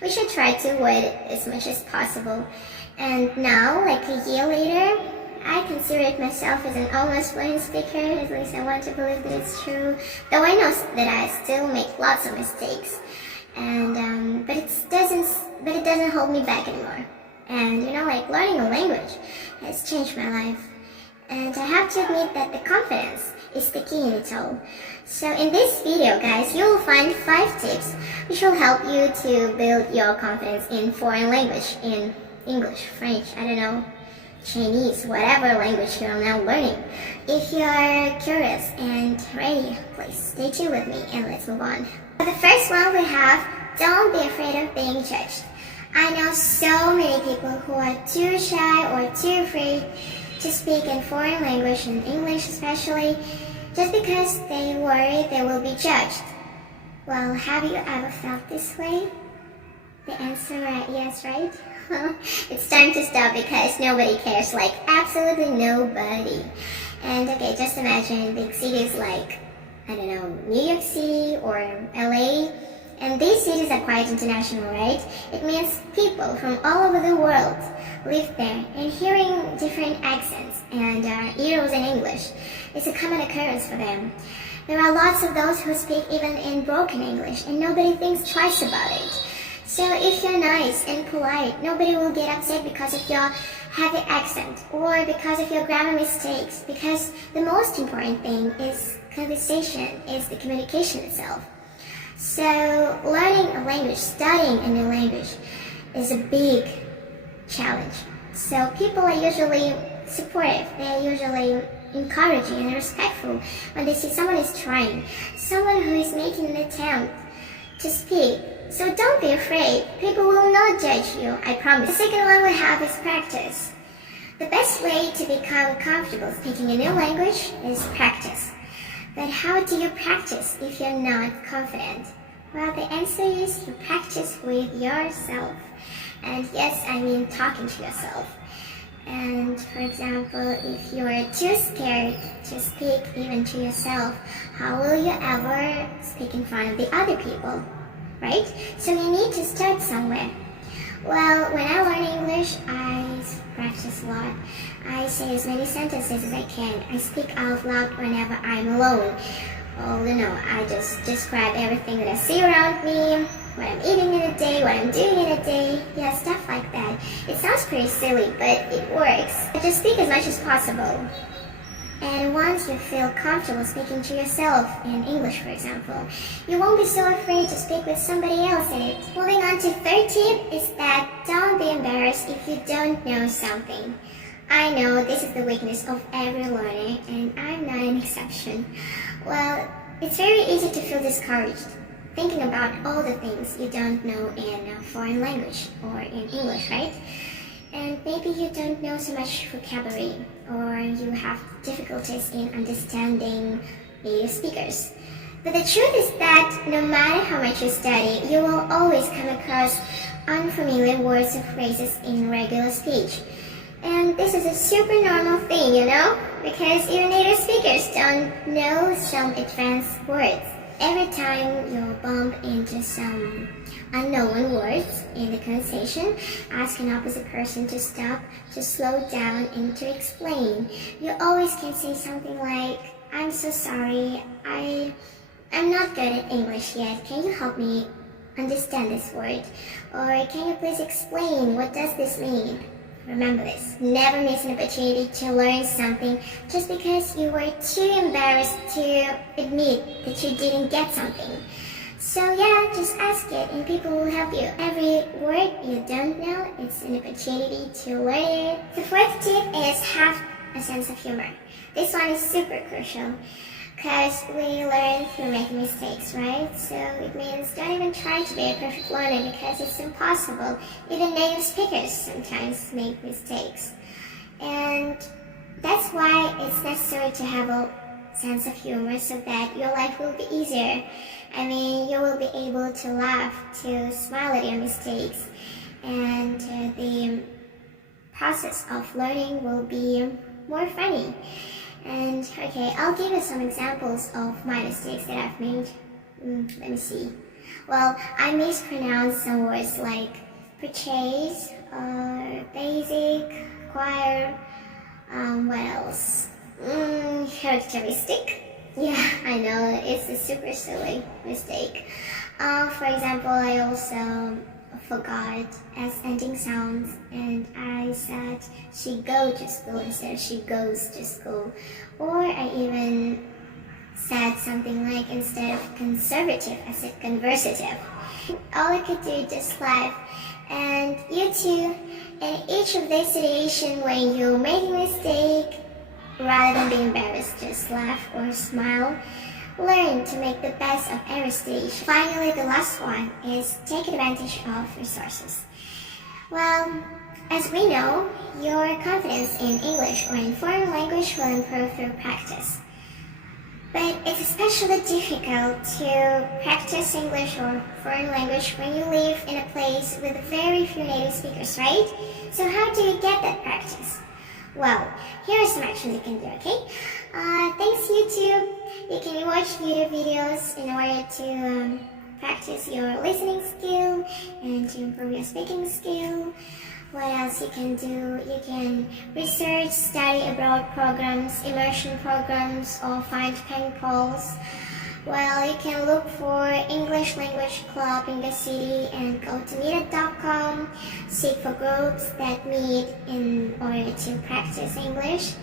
we should try to avoid it as much as possible. And now, like a year later, I consider myself as an almost fluent speaker. At least I want to believe that it's true. Though I know that I still make lots of mistakes, and but it doesn't hold me back anymore. And like learning a language has changed my life. And I have to admit that the confidence is the key in it all. So in this video, guys, you will find 5 tips which will help you to build your confidence in foreign language, in English, French, I don't know, Chinese, whatever language you're now learning. If you're curious and ready, please stay tuned with me and let's move on. For the first one we have, don't be afraid of being judged. I know so many people who are too shy or too afraid to speak in foreign language, in English especially, just because they worry they will be judged. Well, have you ever felt this way? The answer is yes, right? It's time to stop because nobody cares, like absolutely nobody. And okay, just imagine big cities like, I don't know, New York City or LA. And these cities are quite international, right? It means people from all over the world live there, and hearing different accents and eros in English is a common occurrence for them. There are lots of those who speak even in broken English, and nobody thinks twice about it. So if you're nice and polite, nobody will get upset because of your heavy accent or because of your grammar mistakes, because the most important thing is conversation, is the communication itself. So learning a language, studying a new language is a big challenge. So people are usually supportive, they're usually encouraging and respectful when they see someone is trying, someone who is making an attempt to speak. So don't be afraid, people will not judge you, I promise. The second one we have is practice. The best way to become comfortable speaking a new language is practice. But how do you practice if you're not confident? Well, the answer is you practice with yourself. And yes, I mean talking to yourself. And for example, if you're too scared to speak even to yourself, how will you ever speak in front of the other people, right? So you need to start somewhere. Well, when I learn English, I practice a lot. I say as many sentences as I can. I speak out loud whenever I'm alone. Oh, I just describe everything that I see around me, what I'm eating in a day, what I'm doing in a day. Yeah, stuff like that. It sounds pretty silly, but it works. Just speak as much as possible. And once you feel comfortable speaking to yourself in English, for example, you won't be so afraid to speak with somebody else in it. Moving on to third tip is that don't be embarrassed if you don't know something. I know this is the weakness of every learner, and I'm not an exception. Well, it's very easy to feel discouraged thinking about all the things you don't know in a foreign language or in English, right? And maybe you don't know so much vocabulary, or you have difficulties in understanding native speakers. But the truth is that no matter how much you study, you will always come across unfamiliar words or phrases in regular speech. And this is a super normal thing, because even native speakers don't know some advanced words. Every time you bump into some unknown words in the conversation, ask an opposite person to stop, to slow down, and to explain. You always can say something like, I'm so sorry, I'm not good at English yet, can you help me understand this word? Or can you please explain, what does this mean? Remember this, never miss an opportunity to learn something just because you were too embarrassed to admit that you didn't get something. So yeah, just ask it and people will help you. Every word you don't know, it's an opportunity to learn it. The fourth tip is have a sense of humor. This one is super crucial because we learn through making mistakes, right? So it means don't even try to be a perfect learner because it's impossible. Even native speakers sometimes make mistakes. And that's why it's necessary to have a sense of humor so that your life will be easier. I mean, you will be able to laugh, to smile at your mistakes, and the process of learning will be more funny. And okay, I'll give you some examples of my mistakes that I've made. Let me see. Well, I mispronounce some words like purchase or basic, choir, what else? Characteristic. Yeah, I know, it's a super silly mistake. For example, I also forgot as ending sounds and I said she go to school instead of she goes to school. Or I even said something like instead of conservative, I said conversative. All I could do is just laugh. And you too, in each of these situations when you make a mistake, rather than be embarrassed, just laugh or smile. Learn to make the best of every stage. Finally, the last one is take advantage of resources. Well, as we know, your confidence in English or in foreign language will improve through practice. But it's especially difficult to practice English or foreign language when you live in a place with very few native speakers, right? So how do you get that practice? Well, here are some actions you can do, okay? Thanks YouTube. You can watch YouTube videos in order to practice your listening skill and to improve your speaking skill. What else you can do? You can research, study abroad programs, immersion programs, or find pen pals. Well, you can look for English language club in the city and go to meetup.com, seek for groups that meet in order to practice English.